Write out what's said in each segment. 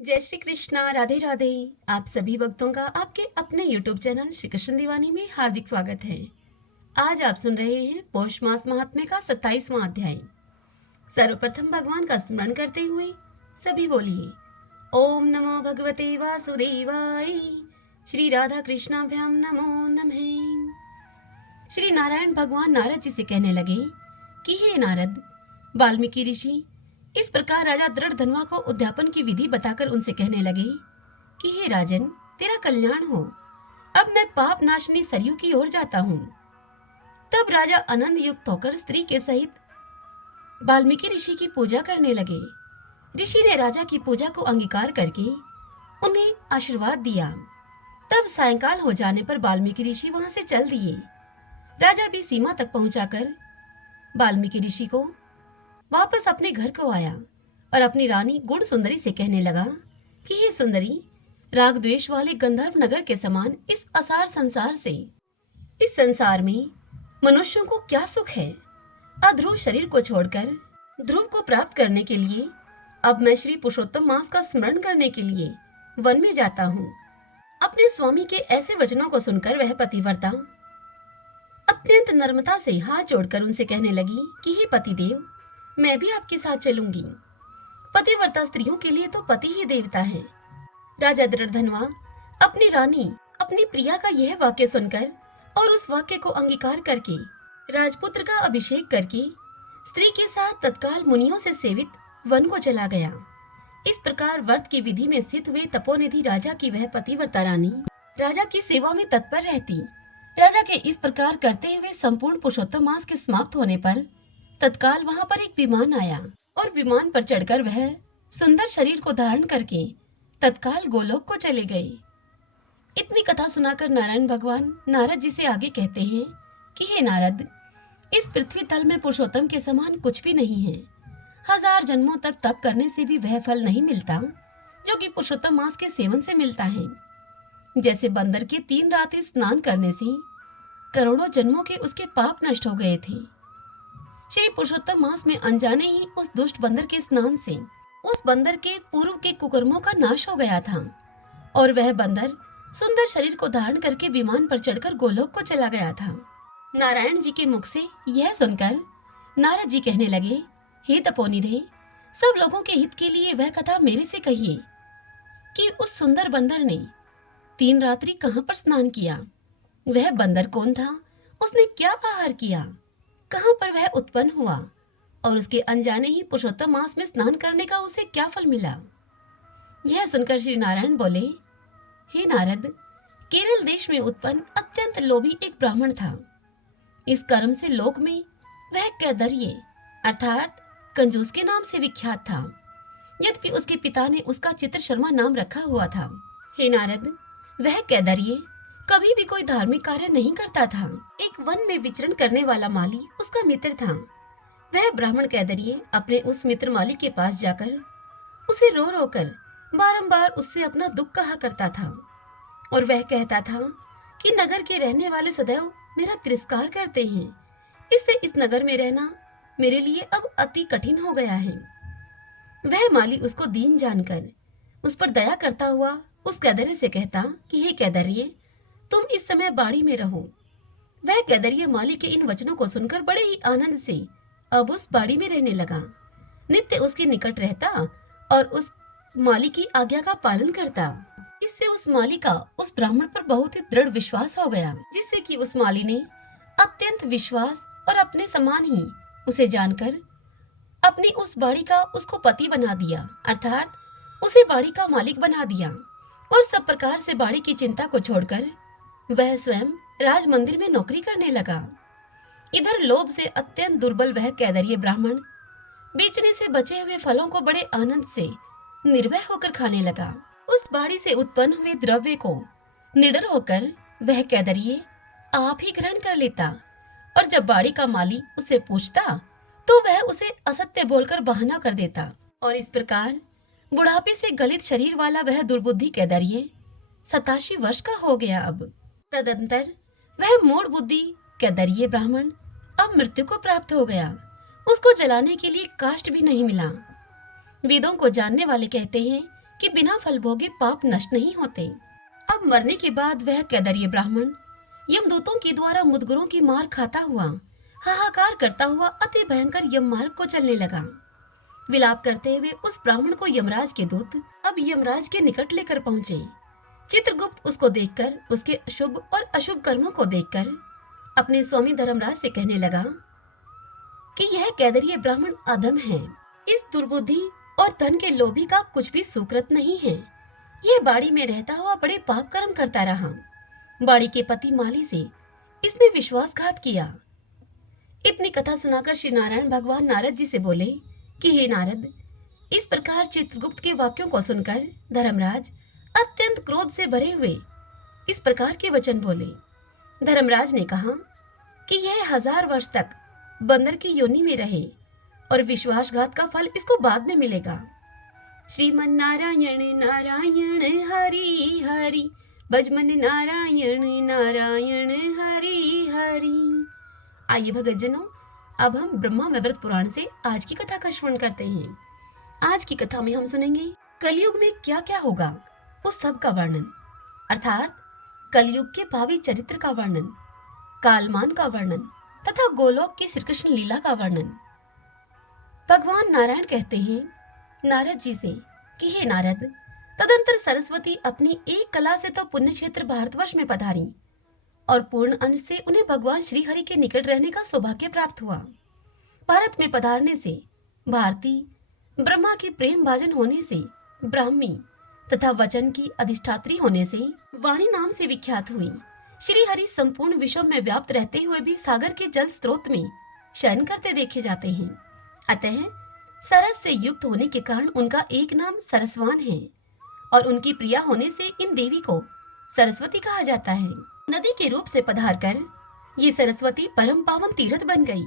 जय श्री कृष्णा, राधे राधे। आप सभी भक्तों का आपके अपने YouTube चैनल श्री कृष्ण दीवानी में हार्दिक स्वागत है। आज आप सुन रहे हैं पौष मास महात्म्य का 27वां अध्याय। सर्वप्रथम भगवान का स्मरण करते हुए सभी बोलिए ओम नमो भगवते वासुदेवाय। श्री राधा कृष्णाभ्याम नमो नमः। श्री नारायण भगवान नारद जी से कहने लगे कि हे नारद, वाल्मीकि ऋषि इस प्रकार राजा दृढ़धनवा को उद्यापन की विधि बताकर उनसे कहने लगे कि हे राजन, तेरा कल्याण हो। अब मैं पाप नाशनी सरयू की ओर जाता हूँ। तब राजा आनंद युक्त होकर स्त्री के सहित वाल्मीकि ऋषि की पूजा करने लगे। ऋषि ने राजा की पूजा को अंगीकार करके उन्हें आशीर्वाद दिया। तब सायंकाल हो जाने पर वाल्मीकि ऋषि वहां से चल दिए। राजा भी सीमा तक पहुंचाकर वाल्मीकि ऋषि को वापस अपने घर को आया और अपनी रानी गुण सुंदरी से कहने लगा कि हे सुंदरी, राग द्वेष वाले गंधर्व नगर के समान इस असार संसार से, इस संसार में मनुष्यों को क्या सुख है। अध्रुव शरीर को छोड़कर ध्रुव को प्राप्त करने के लिए अब मैं श्री पुरुषोत्तम मास का स्मरण करने के लिए वन में जाता हूँ। अपने स्वामी के ऐसे वचनों को सुनकर वह पतिव्रता अत्यंत नम्रता से हाथ जोड़कर उनसे कहने लगी कि हे पतिदेव, मैं भी आपके साथ चलूंगी। पतिव्रता स्त्रियों के लिए तो पति ही देवता है। राजा दृढ़धनवा अपनी रानी अपनी प्रिया का यह वाक्य सुनकर और उस वाक्य को अंगीकार करके राजपुत्र का अभिषेक करके स्त्री के साथ तत्काल मुनियों से सेवित वन को चला गया। इस प्रकार व्रत की विधि में स्थित हुए तपोनिधि राजा की वह पतिव्रता रानी राजा की सेवा में तत्पर रहती। राजा के इस प्रकार करते हुए संपूर्ण पुरुषोत्तम मास के समाप्त होने पर तत्काल वहां पर एक विमान आया और विमान पर चढ़कर वह सुंदर शरीर को धारण करके तत्काल गोलोक को चले गए। इतनी कथा सुनाकर नारायण भगवान नारद जी से आगे कहते हैं कि हे नारद, इस पृथ्वी तल में पुरुषोत्तम के समान कुछ भी नहीं है। 1000 जन्मों तक तप करने से भी वह फल नहीं मिलता जो कि पुरुषोत्तम मास के सेवन से मिलता है। जैसे बंदर के 3 रातें स्नान करने से करोड़ों जन्मों के उसके पाप नष्ट हो गए थे। श्री पुरुषोत्तम मास में अनजाने ही उस दुष्ट बंदर के स्नान से उस बंदर के पूर्व के कुकर्मों का नाश हो गया था और वह बंदर सुंदर शरीर को धारण करके विमान पर चढ़कर गोलोक को चला गया था। नारायण जी के मुख से यह सुनकर नारद जी कहने लगे, हे तपोनिधे, सब लोगों के हित के लिए वह कथा मेरे से कहिए कि उस सुंदर बंदर ने 3 रात्रि कहाँ पर स्नान किया, वह बंदर कौन था, उसने क्या आहार किया, कहाँ पर वह उत्पन्न हुआ और उसके अनजाने ही पुरुषोत्तम मास में स्नान करने का उसे क्या फल मिला। यह सुनकर श्री नारायण बोले, हे नारद, केरल देश में उत्पन्न अत्यंत लोभी एक ब्राह्मण था। इस कर्म से लोक में वह कैदर्य अर्थात कंजूस के नाम से विख्यात था। यद्यपि उसके पिता ने उसका चित्र शर्मा नाम रखा हुआ था। हे नारद, वह कैदर्य कभी भी कोई धार्मिक कार्य नहीं करता था। एक वन में विचरण करने वाला माली उसका मित्र था। वह ब्राह्मण कैदर्य अपने उस मित्र माली के पास जाकर उसे रो रो कर बारंबार उससे अपना दुख कहा करता था और वह कहता था कि नगर के रहने वाले सदैव मेरा तिरस्कार करते हैं, इससे इस नगर में रहना मेरे लिए अब अति कठिन हो गया है। वह माली उसको दीन जानकर उस पर दया करता हुआ उस कैदर्य से कहता कि हे कैदर्य, तुम इस समय बाड़ी में रहो। वह कैदर्य माली के इन वचनों को सुनकर बड़े ही आनंद से अब उस बाड़ी में रहने लगा। नित्य उसके निकट रहता और उस माली की आज्ञा का पालन करता। इससे उस माली का उस ब्राह्मण पर बहुत ही दृढ़ विश्वास हो गया, जिससे कि उस माली ने अत्यंत विश्वास और अपने समान ही उसे जानकर अपनी उस बाड़ी का उसको पति बना दिया, अर्थात उसे बाड़ी का मालिक बना दिया और सब प्रकार से बाड़ी की चिंता को छोड़कर वह स्वयं राज मंदिर में नौकरी करने लगा। इधर लोभ से अत्यंत दुर्बल वह कैदर्य ब्राह्मण बेचने से बचे हुए फलों को बड़े आनंद से निर्भय होकर खाने लगा। उस बाड़ी से उत्पन्न हुए द्रव्य को निडर होकर वह कैदर्य आप ही ग्रहण कर लेता और जब बाड़ी का माली उससे पूछता तो वह उसे असत्य बोलकर बहाना कर देता और इस प्रकार बुढ़ापे से गलित शरीर वाला वह दुर्बुद्धि कैदर्य 87 वर्ष का हो गया। अब तदंतर वह मूढ़ बुद्धि कैदर्य ब्राह्मण अब मृत्यु को प्राप्त हो गया। उसको जलाने के लिए काष्ठ भी नहीं मिला। वेदों को जानने वाले कहते हैं कि बिना फल भोगे पाप नष्ट नहीं होते। अब मरने के बाद वह कैदरीय ब्राह्मण यमदूतों के द्वारा मुदगरों की मार खाता हुआ, हाहाकार करता हुआ अति भयंकर यम मार्ग को चलने लगा। विलाप करते हुए उस ब्राह्मण को यमराज के दूत अब यमराज के निकट लेकर पहुंचे। चित्रगुप्त उसको देखकर, उसके शुभ और अशुभ कर्मों को देखकर अपने स्वामी धर्मराज से कहने लगा कि यह कैदरीय ब्राह्मण अधम है। इस दुर्बुद्धि और धन के लोभी का कुछ भी सुकृत नहीं है। यह बाड़ी में रहता हुआ बड़े पाप कर्म करता रहा। बाड़ी के पति माली से इसने विश्वासघात किया। इतनी कथा सुनाकर श्री नारायण भगवान नारद जी से बोले कि हे नारद, इस प्रकार चित्रगुप्त के वाक्यों को सुनकर धर्मराज अत्यंत क्रोध से भरे हुए इस प्रकार के वचन बोले। धर्मराज ने कहा कि यह 1000 वर्ष तक बंदर की योनि में रहे और विश्वासघात का फल इसको बाद में मिलेगा। श्रीमन नारायण नारायण हरि हरि, भजमन नारायण नारायण हरि हरि। आइए भगतजनों, अब हम ब्रह्मा वैवर्त पुराण से आज की कथा का श्रवण करते हैं। आज की कथा में हम सुनेंगे कलयुग में क्या क्या होगा, उस सब का वर्णन, अर्थात कलयुग के भावी चरित्र का वर्णन, कालमान का वर्णन तथा गोलोक की श्री कृष्ण लीला का वर्णन। भगवान नारायण कहते हैं नारद जी से कि हे नारद, तदंतर सरस्वती अपनी एक कला से तो पुण्य क्षेत्र भारतवर्ष में पधारी और पूर्ण अंश से उन्हें भगवान श्री हरि के निकट रहने का सौभाग्य प्राप्त हुआ। भारत में पधारने से भारती, ब्रह्मा की प्रेम भाजन होने से ब्राह्मी तथा वचन की अधिष्ठात्री होने से वाणी नाम से विख्यात हुई। श्री हरि संपूर्ण विश्व में व्याप्त रहते हुए भी सागर के जल स्रोत में शयन करते देखे जाते हैं। अतः सरस से युक्त होने के कारण उनका एक नाम सरसवान है और उनकी प्रिया होने से इन देवी को सरस्वती कहा जाता है। नदी के रूप से पधारकर ये सरस्वती परम पावन तीर्थ बन गई।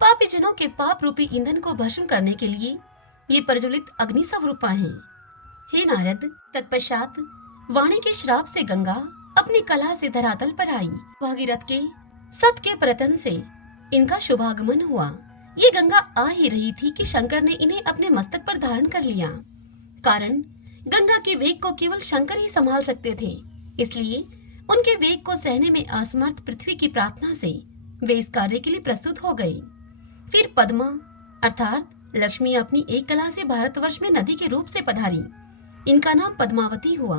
पापी जनों के पाप रूपी ईंधन को भस्म करने के लिए ये प्रज्वलित अग्नि स्वरूपा हैं। हे नारद, तत्पश्चात वाणी के श्राप से गंगा अपनी कला से धरातल पर आई। भागीरथ के सत के प्रतन से इनका शुभागमन हुआ। ये गंगा आ ही रही थी कि शंकर ने इन्हें अपने मस्तक पर धारण कर लिया। कारण गंगा के वेग को केवल शंकर ही संभाल सकते थे, इसलिए उनके वेग को सहने में असमर्थ पृथ्वी की प्रार्थना से वे इस कार्य के लिए प्रस्तुत हो गए। फिर पद्मा अर्थात लक्ष्मी अपनी एक कला से भारतवर्ष में नदी के रूप से पधारी। इनका नाम पद्मावती हुआ।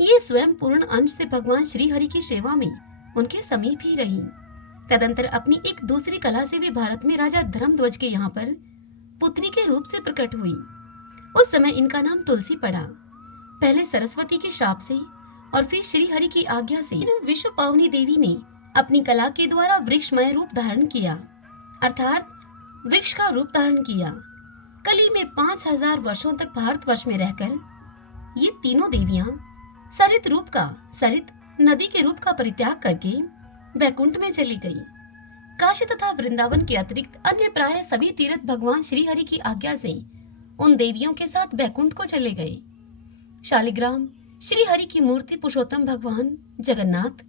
ये स्वयं पूर्ण अंश से भगवान श्री हरि की सेवा में उनके समीप ही रही। तदंतर अपनी एक दूसरी कला से वे भारत में राजा धर्मध्वज के यहाँ पर पुत्री के रूप से प्रकट हुई। उस समय इनका नाम तुलसी पड़ा। पहले सरस्वती के श्राप से और फिर श्री हरि की आज्ञा से विश्व पावनी देवी ने अपनी कला के द्वारा वृक्षमय रूप धारण किया, अर्थात वृक्ष का रूप धारण किया। कली में 5000 वर्षों तक भारतवर्ष में रहकर ये तीनों देवियां सरित नदी के रूप का परित्याग करके बैकुंठ में चली गई। काशी तथा वृंदावन के अतिरिक्त अन्य प्राय सभी तीर्थ भगवान श्री हरि की आज्ञा से उन देवियों के साथ बैकुंठ को चले गए। शालिग्राम श्री हरि की मूर्ति पुरुषोत्तम भगवान जगन्नाथ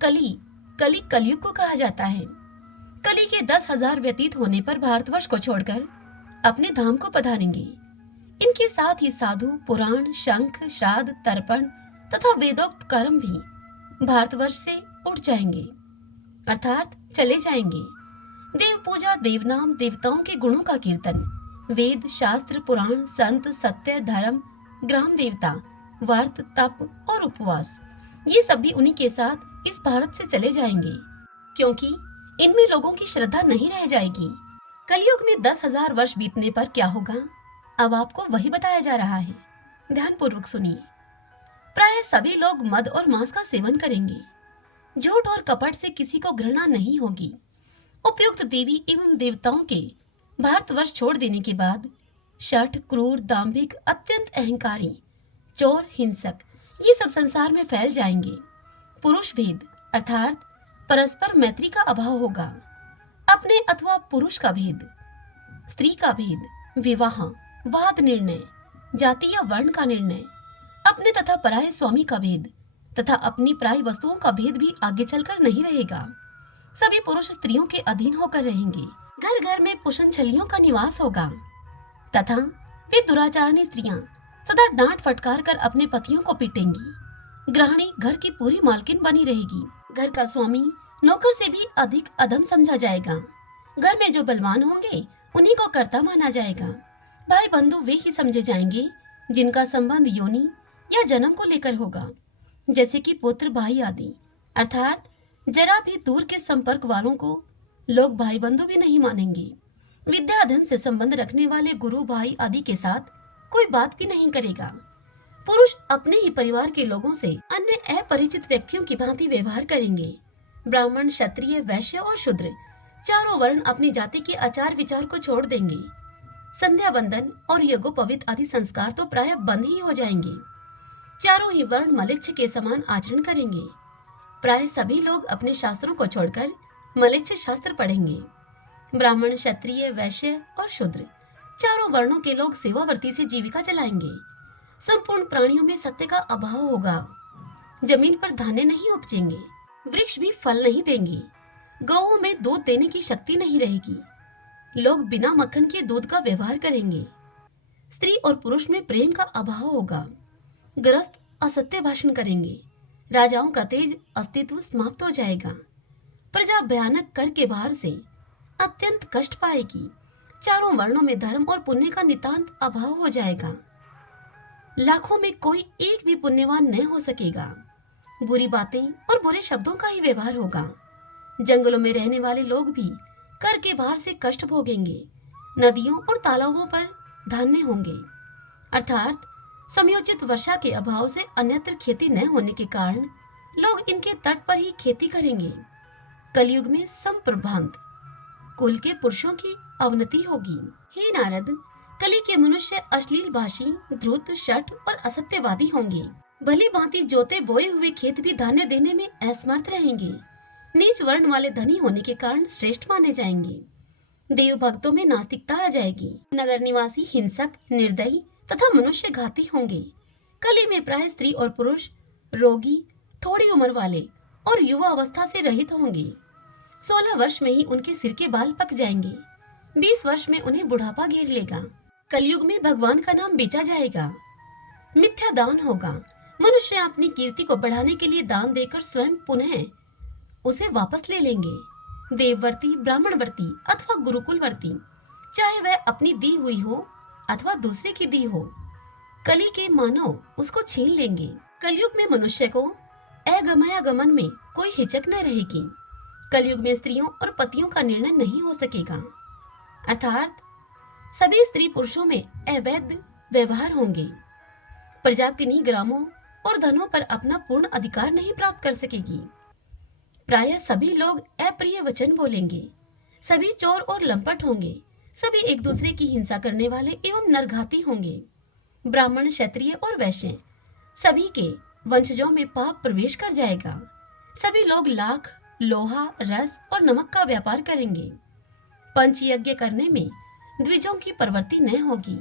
कलयुग को कहा जाता है। कली के 10,000 व्यतीत होने पर भारतवर्ष को छोड़कर अपने धाम को पधारेंगे। इनके साथ ही साधु, पुराण, शंख, श्राद्ध, तर्पण तथा वेदोक्त कर्म भी भारतवर्ष से उठ जाएंगे, अर्थात चले जाएंगे। देव पूजा, देवनाम, देवताओं के गुणों का कीर्तन, वेद, शास्त्र, पुराण, संत, सत्य, धर्म, ग्राम देवता, व्रत, तप और उपवास, ये सब भी उन्हीं के साथ इस भारत से चले जाएंगे, क्योंकि इनमें लोगों की श्रद्धा नहीं रह जाएगी। कलयुग में 10,000 वर्ष बीतने पर क्या होगा, अब आपको वही बताया जा रहा है। ध्यान पूर्वक सुनिए। प्राय सभी लोग मद और मांस का सेवन करेंगे। झूठ और कपट से किसी को घृणा नहीं होगी। उपयुक्त देवी एवं देवताओं के भारतवर्ष छोड़ देने के बाद शठ, क्रूर, दाम्भिक, अत्यंत अहंकारी, चोर, हिंसक, ये सब संसार में फैल जाएंगे। पुरुष भेद अर्थात परस्पर मैत्री का अभाव होगा। अपने अथवा पुरुष का भेद, स्त्री का भेद, विवाह, वाद निर्णय, जाति या वर्ण का निर्णय, अपने तथा पराये स्वामी का भेद तथा अपनी पराई वस्तुओं का भेद भी आगे चलकर नहीं रहेगा। सभी पुरुष स्त्रियों के अधीन होकर रहेंगे। घर घर में पुष्ण छलियों का निवास होगा तथा वे दुराचारणी स्त्रियां सदा डांट फटकार कर अपने पतियों को पीटेंगी। गृहिणी घर की पूरी मालकिन बनी रहेगी। घर का स्वामी नौकर से भी अधिक अधम समझा जाएगा। घर में जो बलवान होंगे उन्हीं को कर्ता माना जाएगा। भाई बंधु वे ही समझे जाएंगे जिनका संबंध योनि या जन्म को लेकर होगा, जैसे कि पुत्र भाई आदि। अर्थात जरा भी दूर के संपर्क वालों को लोग भाई बंधु भी नहीं मानेंगे। विद्या धन से संबंध रखने वाले गुरु भाई आदि के साथ कोई बात भी नहीं करेगा। पुरुष अपने ही परिवार के लोगों से अन्य अपरिचित व्यक्तियों की भांति व्यवहार करेंगे। ब्राह्मण, क्षत्रिय, वैश्य और शूद्र चारों वर्ण अपनी जाति के आचार विचार को छोड़ देंगे। संध्या वंदन और यज्ञोपवीत आदि संस्कार तो प्रायः बंद ही हो जाएंगे। चारों ही वर्ण मलेच्छ के समान आचरण करेंगे। प्राय सभी लोग अपने शास्त्रों को छोड़कर मलेच्छ शास्त्र पढ़ेंगे। ब्राह्मण, क्षत्रिय, वैश्य और शूद्र चारों वर्णों के लोग सेवावर्ती से जीविका चलाएंगे। संपूर्ण प्राणियों में सत्य का अभाव होगा। जमीन पर धान्य नहीं उपजेंगे, वृक्ष भी फल नहीं देंगे, गौओं में दूध देने की शक्ति नहीं रहेगी। लोग बिना मक्खन के दूध का व्यवहार करेंगे। स्त्री और पुरुष में प्रेम का अभाव होगा। गृहस्थ असत्य भाषण करेंगे। राजाओं का तेज अस्तित्व समाप्त हो जाएगा। प्रजा भयानक कर के भार से अत्यंत कष्ट पाएगी। चारों वर्णों में धर्म और पुण्य का नितांत अभाव हो जाएगा। लाखों में कोई एक भी पुण्यवान न हो सकेगा। बुरी बातें और बुरे शब्दों का ही व्यवहार होगा। जंगलों में रहने वाले लोग भी कर के भार से कष्ट भोगेंगे। नदियों और तालाबों पर धान्य होंगे। अर्थात समयोचित वर्षा के अभाव से अन्यत्र खेती न होने के कारण लोग इनके तट पर ही खेती करेंगे। कलयुग में संप्रभांत कुल के पुरुषों की अवनति होगी। हे नारद, कली के मनुष्य अश्लील भाषी, धूर्त, शठ और असत्यवादी होंगे। भली भांति जोते बोए हुए खेत भी धान्य देने में असमर्थ रहेंगे। नीच वर्ण वाले धनी होने के कारण श्रेष्ठ माने जाएंगे। देव भक्तों में नास्तिकता आ जाएगी। नगर निवासी हिंसक, निर्दयी तथा मनुष्य घाती होंगे। कली में प्राय स्त्री और पुरुष रोगी, थोड़ी उम्र वाले और युवा अवस्था से रहित होंगे। 16 वर्ष में ही उनके सिर के बाल पक जाएंगे। 20 वर्ष में उन्हें बुढ़ापा घेर लेगा। कलयुग में भगवान का नाम बेचा जाएगा। मिथ्या दान होगा। मनुष्य अपनी कीर्ति को बढ़ाने के लिए दान देकर स्वयं पुनः उसे वापस ले लेंगे। देववर्ती, ब्राह्मणवर्ती अथवा गुरुकुलवर्ती, चाहे वह अपनी दी हुई हो अथवा दूसरे की दी हो, कली के मानव उसको छीन लेंगे। कलयुग में मनुष्य को अगमयागमन में कोई हिचक न रहेगी। कलयुग में स्त्रियों और पतियों का निर्णय नहीं हो सकेगा। अर्थात सभी स्त्री पुरुषों में अवैध व्यवहार होंगे। प्रजा किन्हीं ग्रामों और धनों पर अपना पूर्ण अधिकार नहीं प्राप्त कर सकेगी। प्रायः सभी लोग अप्रिय वचन बोलेंगे। सभी चोर और लंपट होंगे। सभी एक दूसरे की हिंसा करने वाले एवं नरघाती होंगे। ब्राह्मण, क्षत्रिय और वैश्य सभी के वंशजों में पाप प्रवेश कर जाएगा। सभी लोग लाख, लोहा, रस और नमक का व्यापार करेंगे। पंच यज्ञ करने में द्विजों की प्रवृत्ति न होगी।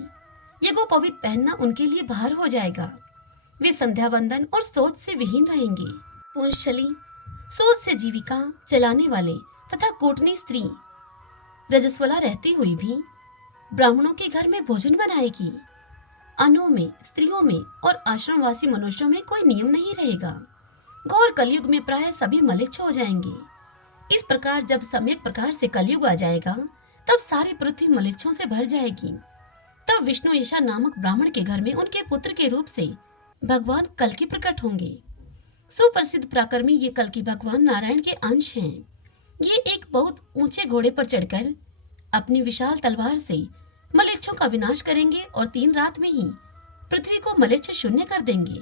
यज्ञोपवीत पहनना उनके लिए भार हो जाएगा। वे संध्या वंदन और सोच से विहीन रहेंगे। पुंसछली, सोच से जीविका चलाने वाले तथा कोटनी स्त्री रजस्वला रहती हुई भी ब्राह्मणों के घर में भोजन बनाएगी। अनों में, स्त्रियों में और आश्रमवासी मनुष्यों में कोई नियम नहीं रहेगा। घोर कलयुग में प्राय सभी मलिच्छ हो जाएंगे। इस प्रकार जब सम्यक प्रकार से कलयुग आ जाएगा तब सारी पृथ्वी मलिच्छों से भर जाएगी। तब विष्णु ईशा नामक ब्राह्मण के घर में उनके पुत्र के रूप से भगवान कल्कि प्रकट होंगे। सुप्रसिद्ध पराक्रमी ये कल्कि भगवान नारायण के अंश हैं। ये एक बहुत ऊंचे घोड़े पर चढ़कर अपनी विशाल तलवार से मलेच्छों का विनाश करेंगे और 3 रात में ही पृथ्वी को मलेच्छ शून्य कर देंगे।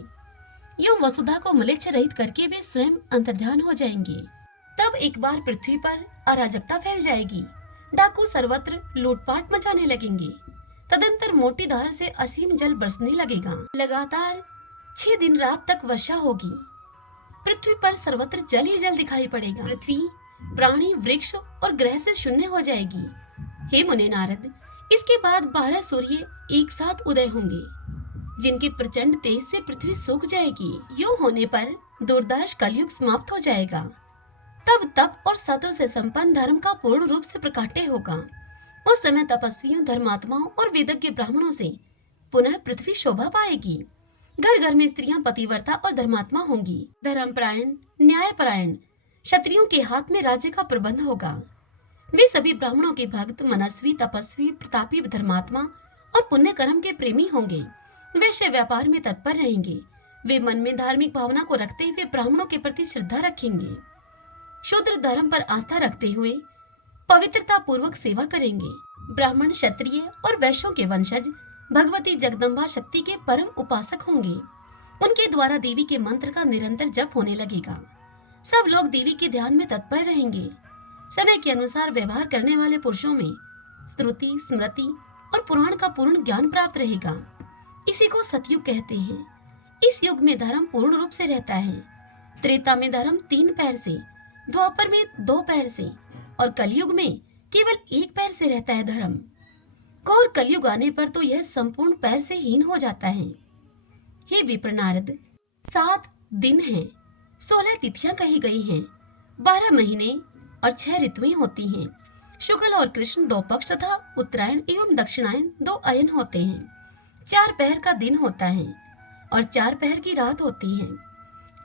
यूं वसुधा को मलेच्छ रहित करके वे स्वयं अंतर्ध्यान हो जाएंगे। तब एक बार पृथ्वी पर अराजकता फैल जाएगी। डाकू सर्वत्र लूटपाट मचाने लगेंगे। तदंतर मोटी धार से असीम जल बरसने लगेगा। लगातार 6 दिन रात तक वर्षा होगी। पृथ्वी पर सर्वत्र जल ही जल दिखाई पड़ेगा। पृथ्वी, प्राणी, वृक्ष और ग्रह से शून्य हो जाएगी। हे मुने नारद, इसके बाद 12 सूर्य एक साथ उदय होंगे, जिनके प्रचंड तेज से पृथ्वी सूख जाएगी। यूं होने पर दुर्दर्श कलयुग समाप्त हो जाएगा। तब तप और सत्व से संपन्न धर्म का पूर्ण रूप से प्रकाट्य होगा। उस समय तपस्वियों, धर्मात्माओं और वेदज्ञ ब्राह्मणों से पुनः पृथ्वी शोभा पाएगी। घर घर में स्त्रियां पतिव्रता और धर्मात्मा होंगी। धर्मपरायण, न्यायपरायण क्षत्रियों के हाथ में राज्य का प्रबंध होगा। वे सभी ब्राह्मणों के भक्त, मनस्वी, तपस्वी, प्रतापी, धर्मात्मा और पुण्य कर्म के प्रेमी होंगे। वैश्य व्यापार में तत्पर रहेंगे। वे मन में धार्मिक भावना को रखते हुए ब्राह्मणों के प्रति श्रद्धा रखेंगे। शूद्र धर्म पर आस्था रखते हुए पवित्रता पूर्वक सेवा करेंगे। ब्राह्मण, क्षत्रिय और वैश्यों के वंशज भगवती जगदम्बा शक्ति के परम उपासक होंगे। उनके द्वारा देवी के मंत्र का निरंतर जप होने लगेगा। सब लोग देवी के ध्यान में तत्पर रहेंगे। समय के अनुसार व्यवहार करने वाले पुरुषों में श्रुति, स्मृति और पुराण का पूर्ण ज्ञान प्राप्त रहेगा। इसी को सतयुग कहते हैं। इस युग में धर्म पूर्ण रूप से रहता है। त्रेता में धर्म 3 पैर से, द्वापर में 2 पैर से और कलयुग में केवल 1 पैर से रहता है धर्म। घोर कलयुग आने पर तो यह संपूर्ण पैर से हीन हो जाता है। हे विप्र नारद, 7 दिन हैं, 16 तिथियां कही गई हैं, 12 महीने और 6 ऋतुएं होती हैं। शुक्ल और कृष्ण 2 पक्ष तथा उत्तरायण एवं दक्षिणायन 2 अयन होते हैं। 4 पहर का दिन होता है और 4 पहर की रात होती है।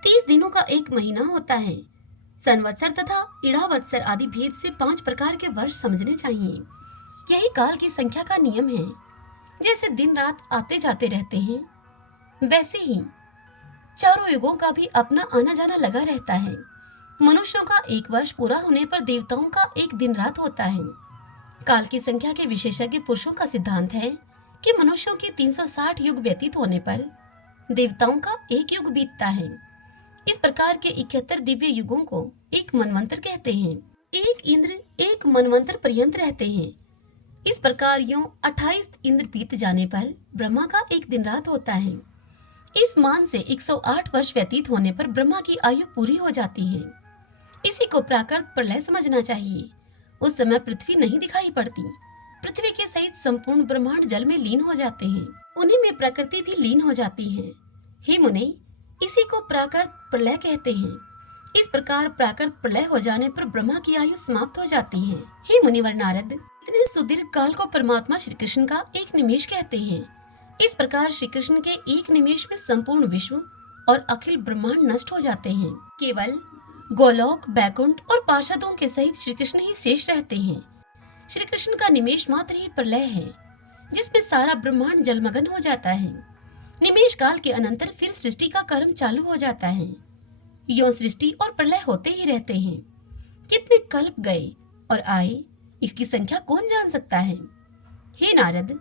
30 दिनों का 1 महीना होता है। संवत्सर तथा इड़ावत्सर आदि भेद से 5 प्रकार के वर्ष समझने चाहिए। यही काल की संख्या का नियम है। जैसे दिन रात आते जाते रहते हैं, वैसे ही चारों युगों का भी अपना आना जाना लगा रहता है। मनुष्यों का 1 वर्ष पूरा होने पर देवताओं का 1 दिन रात होता है। काल की संख्या के विशेषज्ञ पुरुषों का सिद्धांत है कि मनुष्यों के 360 युग व्यतीत होने पर देवताओं का 1 युग बीतता है। इस प्रकार के 71 दिव्य युगों को एक मनवंतर कहते हैं। 1 इंद्र 1 मनवंतर पर्यंत रहते हैं। इस प्रकार यूं 28 इंद्र बीत जाने पर ब्रह्मा का 1 दिन रात होता है। इस मान से 108 वर्ष व्यतीत होने पर ब्रह्मा की आयु पूरी हो जाती है। इसी को प्राकृत प्रलय समझना चाहिए। उस समय पृथ्वी नहीं दिखाई पड़ती। पृथ्वी के सहित संपूर्ण ब्रह्मांड जल में लीन हो जाते हैं। उन्हीं में प्रकृति भी लीन हो जाती है। हे मुने, इसी को प्राकृत प्रलय कहते हैं। इस प्रकार प्राकृत प्रलय हो जाने पर ब्रह्मा की आयु समाप्त हो जाती है। हे मुनिवर नारद, इतने सुदीर्घ काल को परमात्मा श्री कृष्ण का 1 निमेष कहते हैं। इस प्रकार श्री कृष्ण के 1 निमेष में संपूर्ण विश्व और अखिल ब्रह्मांड नष्ट हो जाते हैं। केवल गोलोक, बैकुंठ और पार्षदों के सहित श्री कृष्ण ही शेष रहते हैं। श्री कृष्ण का निमेष मात्र ही प्रलय है, जिसमें सारा ब्रह्मांड जलमग्न हो जाता है। निमेष काल के अनंतर फिर सृष्टि का कर्म चालू हो जाता है। यों सृष्टि और प्रलय होते ही रहते हैं। कितने कल्प गए और आए, इसकी संख्या कौन जान सकता है। हे नारद,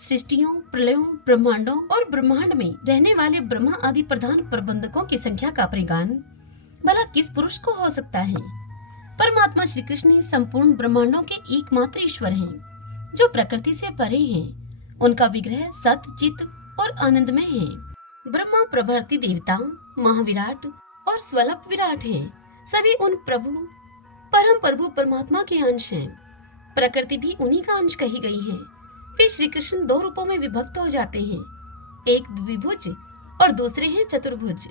सृष्टियों, प्रलयों, ब्रह्मांडों और ब्रह्मांड में रहने वाले ब्रह्मा आदि प्रधान प्रबंधकों की संख्या का परिज्ञान भला किस पुरुष को हो सकता है। परमात्मा श्री कृष्ण ही संपूर्ण ब्रह्मांडों के एकमात्र ईश्वर हैं, जो प्रकृति से परे हैं। उनका विग्रह सत्य, चित्त और आनंदमय है। ब्रह्मा प्रभृति देवता, महाविराट और स्वल्प विराट हैं। सभी उन परम प्रभु परमात्मा के अंश हैं। प्रकृति भी उन्हीं का अंश कही गई है। फिर श्री कृष्ण 2 रूपों में विभक्त हो जाते हैं। एक द्विभुज और दूसरे हैं चतुर्भुज।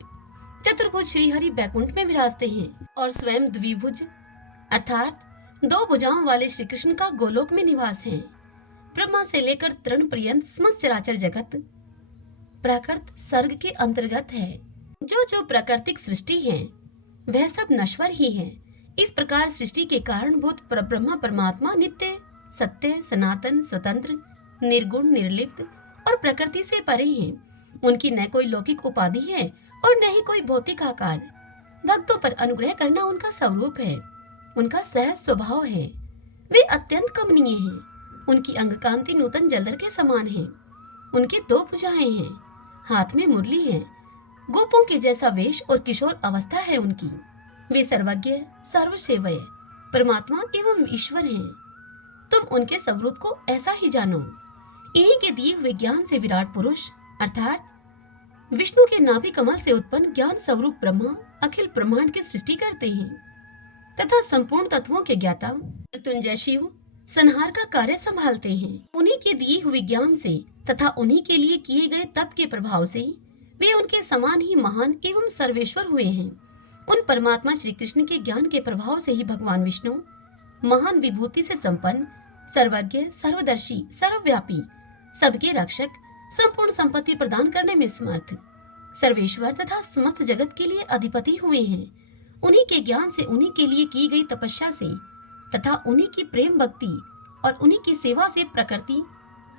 चतुर्भुज श्री हरि बैकुंठ में विराजते हैं और स्वयं द्विभुज अर्थात 2 भुजाओं वाले श्री कृष्ण का गोलोक में निवास है। ब्रह्मा से लेकर तृण पर्यंत समस्त चराचर जगत प्राकृत सर्ग के अंतर्गत है। जो प्राकृतिक सृष्टि है वह सब नश्वर ही है। इस प्रकार सृष्टि के कारणभूत परब्रह्म परमात्मा नित्य, सत्य, सनातन, स्वतंत्र, निर्गुण, निर्लिप्त और प्रकृति से परे हैं। उनकी न कोई लौकिक उपाधि है और न ही कोई भौतिक आकार। भक्तों पर अनुग्रह करना उनका स्वरूप है, उनका सहज स्वभाव है। वे अत्यंत कमनीय हैं। उनकी अंग कांति नूतन जलधर के समान है। उनके 2 भुजाएं हैं, हाथ में मुरली है। गोपों के जैसा वेश और किशोर अवस्था है उनकी। वे सर्वज्ञ, सर्वसेवय, परमात्मा एवं ईश्वर हैं। तुम उनके स्वरूप को ऐसा ही जानो। इन्हीं के दिए हुए ज्ञान से विराट पुरुष अर्थात विष्णु के नाभि कमल से उत्पन्न ज्ञान स्वरूप ब्रह्मा अखिल ब्रह्मांड की सृष्टि करते हैं तथा संपूर्ण तत्वों के ज्ञाता मृत्युंजय शिव संहार का कार्य संभालते हैं। उन्हीं के दिए हुए ज्ञान से तथा उन्हीं के लिए किए गए तप के प्रभाव से वे उनके समान ही महान एवं सर्वेश्वर हुए हैं। उन परमात्मा श्री कृष्ण के ज्ञान के प्रभाव से ही भगवान विष्णु महान विभूति से संपन्न, सर्वज्ञ, सर्वदर्शी, सर्वव्यापी, सबके रक्षक, संपूर्ण संपत्ति प्रदान करने में समर्थ, सर्वेश्वर तथा समस्त जगत के लिए अधिपति हुए हैं। उन्हीं के ज्ञान से, उन्हीं के लिए की गई तपस्या से तथा उन्हीं की प्रेम भक्ति और उन्हीं की सेवा से प्रकृति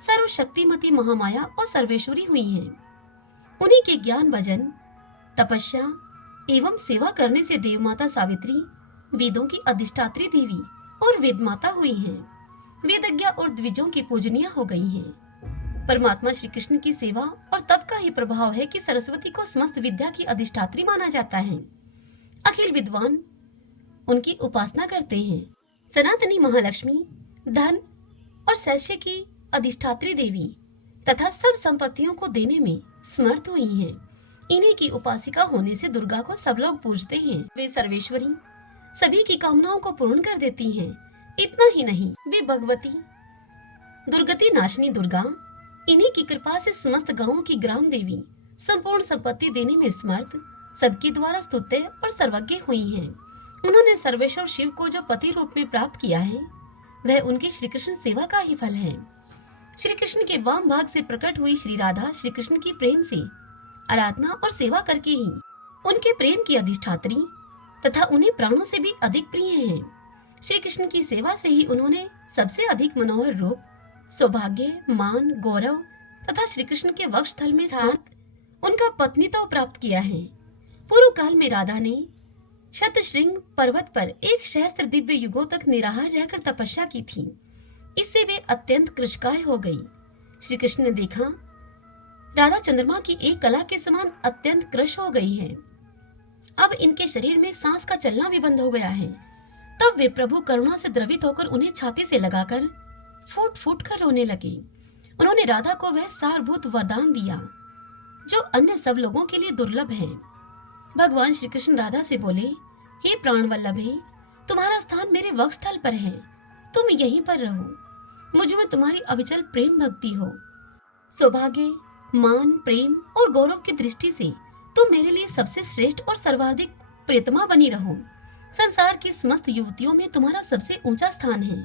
सर्वशक्तिमती महामाया और सर्वेश्वरी हुई है। उन्हीं के ज्ञान, भजन, तपस्या एवं सेवा करने से देवमाता सावित्री वेदों की अधिष्ठात्री देवी और वेद माता हुई हैं। वेदज्ञा और द्विजों की पूजनीय हो गई हैं। परमात्मा श्री कृष्ण की सेवा और तप का ही प्रभाव है कि सरस्वती को समस्त विद्या की अधिष्ठात्री माना जाता है। अखिल विद्वान उनकी उपासना करते हैं। सनातनी महालक्ष्मी धन और शैष्य की अधिष्ठात्री देवी तथा सब संपत्तियों को देने में समर्थ हुई हैं। इन्हीं की उपासिका होने से दुर्गा को सब लोग पूजते हैं। वे सर्वेश्वरी सभी की कामनाओं को पूर्ण कर देती हैं। इतना ही नहीं, वे भगवती दुर्गति नाशिनी दुर्गा, इन्हीं की कृपा से समस्त गांवों की ग्राम देवी, संपूर्ण संपत्ति देने में समर्थ, सबके द्वारा स्तुत्य और सर्वज्ञ हुई हैं। उन्होंने सर्वेश्वर शिव को जो पति रूप में प्राप्त किया है, वह उनकी श्री कृष्ण सेवा का ही फल है। श्री कृष्ण के वाम भाग से प्रकट हुई श्री राधा श्री कृष्ण की प्रेम से आराधना और सेवा करके ही उनके प्रेम की अधिष्ठात्री तथा उन्हें प्राणों से भी अधिक प्रिय हैं। श्री कृष्ण की सेवा से ही उन्होंने सबसे अधिक मनोहर रूप, सौभाग्य, मान, गौरव तथा श्री कृष्ण के वक्षस्थल में साथ उनका पत्नीत्व प्राप्त किया है। पूर्व काल में राधा ने शतशृंग पर्वत पर 1 सहस्त्र दिव्य युगों तक निराहार रहकर तपस्या की थी। इससे वे अत्यंत कृशकाय हो गई। श्री कृष्ण ने देखा राधा चंद्रमा की एक कला के समान अत्यंत कृश हो गई है। अब इनके शरीर में सांस का चलना भी बंद हो गया है। तब वे प्रभु करुणा से द्रवित होकर उन्हें छाती से लगाकर फूट फूट कर रोने लगे। उन्होंने राधा को वह सारभूत वरदान दिया जो अन्य सब लोगों के लिए दुर्लभ है। भगवान श्री कृष्ण राधा से बोले, हे प्राण वल्लभे, तुम्हारा स्थान मेरे वक्षस्थल पर है, तुम यहीं पर रहो। मुझ में तुम्हारी अविचल प्रेम भक्ति हो। सौभाग्य, मान, प्रेम और गौरव की दृष्टि से तुम मेरे लिए सबसे श्रेष्ठ और सर्वाधिक प्रियतमा बनी रहो। संसार की समस्त युवतियों में तुम्हारा सबसे ऊंचा स्थान है।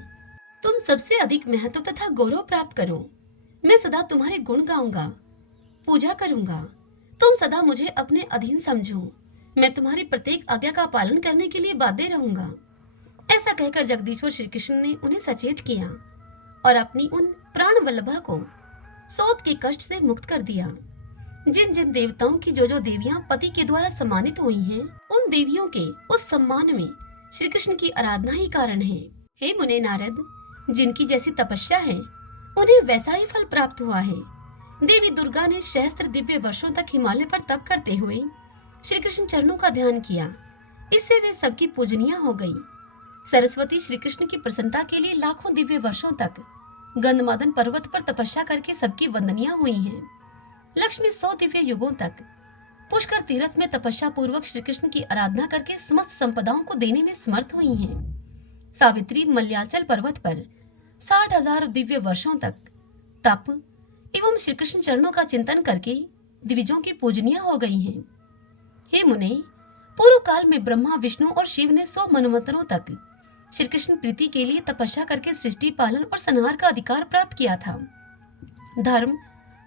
तुम सबसे अधिक महत्व तथा गौरव प्राप्त करो। मैं सदा तुम्हारे गुण गाऊंगा, पूजा करूंगा। तुम सदा मुझे अपने अधीन समझो। मैं तुम्हारी प्रत्येक आज्ञा का पालन करने के लिए बाध्य रहूंगा। ऐसा कहकर जगदीश्वर श्री कृष्ण ने उन्हें सचेत किया और अपनी उन प्राण वल्लभा को शोध के कष्ट से मुक्त कर दिया। जिन जिन देवताओं की जो देवियां पति के द्वारा सम्मानित हुई हैं, उन देवियों के उस सम्मान में श्री कृष्ण की आराधना ही कारण है। हे मुने नारद, जिनकी जैसी तपस्या है उन्हें वैसा ही फल प्राप्त हुआ है। देवी दुर्गा ने सहस्त्र दिव्य वर्षों तक हिमालय पर तप करते हुए श्री कृष्ण चरणों का ध्यान किया। इससे वे सबकी पूजनीय हो गई। सरस्वती श्री कृष्ण की प्रसन्नता के लिए लाखों दिव्य वर्षों तक गंधमादन पर्वत पर तपस्या करके सबकी वंदनीय हुई हैं। लक्ष्मी 100 दिव्य युगों तक पुष्कर तीर्थ में तपस्या पूर्वक श्री कृष्ण की आराधना करके समस्त संपदाओं को देने में समर्थ हुई हैं। सावित्री मल्याचल पर्वत पर 60,000 दिव्य वर्षों तक तप एवं श्री कृष्ण चरणों का चिंतन करके द्विजों की पूजनीय हो गई हैं। हे मुने, पूर्व काल में ब्रह्मा, विष्णु और शिव ने 100 मनवंतरों तक श्री कृष्ण प्रीति के लिए तपस्या करके सृष्टि, पालन और संहार का अधिकार प्राप्त किया था। धर्म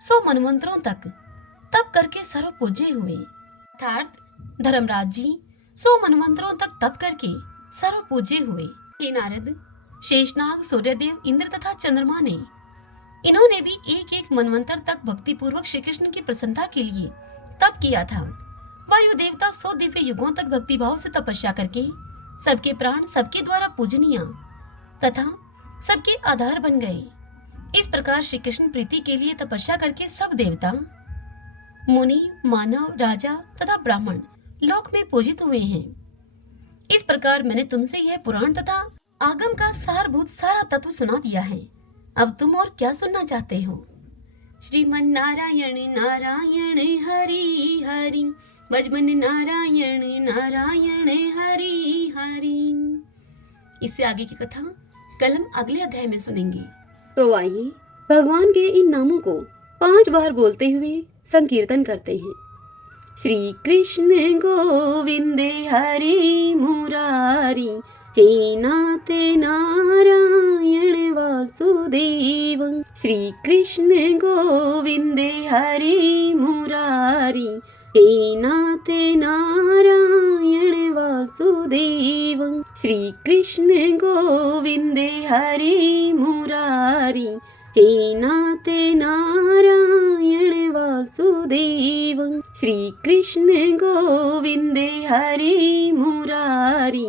100 मनवंतरों तक तप करके सर्व पूज्य हुए, अर्थात धर्मराज जी 100 मनवंतरों तक तप करके सर्व पूज्य हुए। हे नारद, शेषनाग, सूर्यदेव, इंद्र तथा चंद्रमा ने इन्होंने भी एक एक मनवंतर तक भक्ति पूर्वक श्री कृष्ण की प्रसन्नता के लिए तप किया था। वायु देवता 100 दिव्य युगों तक भक्तिभाव से तपस्या करके सबके प्राण सबके द्वारा पूजनीय तथा सबके आधार बन गए। इस प्रकार श्री कृष्ण प्रीति के लिए तपस्या करके सब देवता, मुनि, मानव, राजा तथा ब्राह्मण लोक में पूजित हुए हैं। इस प्रकार मैंने तुमसे यह पुराण तथा आगम का सारभूत सारा तत्व सुना दिया है। अब तुम और क्या सुनना चाहते हो? श्रीमन नारायण नारायण हरि हरि, भजमन नारायण नारायण हरि हरि। इससे आगे की कथा कल हम अगले अध्याय में सुनेंगे। तो आइए भगवान के इन नामों को 5 बार बोलते हुए संकीर्तन करते हैं। श्री कृष्ण गोविंद हरि मुरारी, हे नाते नारायण वासुदेव, श्री कृष्ण गोविंद हरे मुरारी। हे नाते नारायण वासुदेव, श्री कृष्ण गोविंद हरे मुरारी। हे नाते नारायण वासुदेव, श्री कृष्ण गोविंद हरे मुरारी।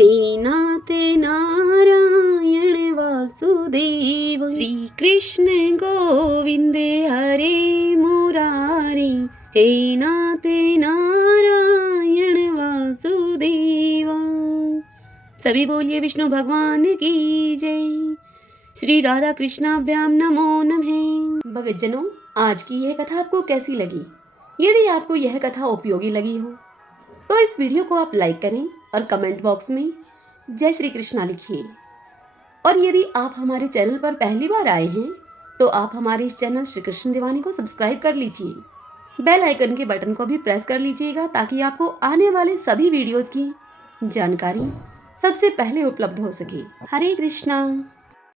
हे नाते नारायण वासुदेव, श्री कृष्ण गोविंद हरे मुरारी। हे नाते नारायण वासुदेव। सभी बोलिए विष्णु भगवान की जय। श्री राधा कृष्णाभ्याम नमो नमः। भक्तजनों, आज की यह कथा आपको कैसी लगी? यदि आपको यह कथा उपयोगी लगी हो तो इस वीडियो को आप लाइक करें और कमेंट बॉक्स में जय श्री कृष्णा लिखिए। और यदि आप हमारे चैनल पर पहली बार आए हैं तो आप हमारे इस चैनल श्री कृष्ण दीवानी को सब्सक्राइब कर लीजिए। बेल आइकन के बटन को भी प्रेस कर लीजिएगा ताकि आपको आने वाले सभी वीडियोस की जानकारी सबसे पहले उपलब्ध हो सके। हरे कृष्णा।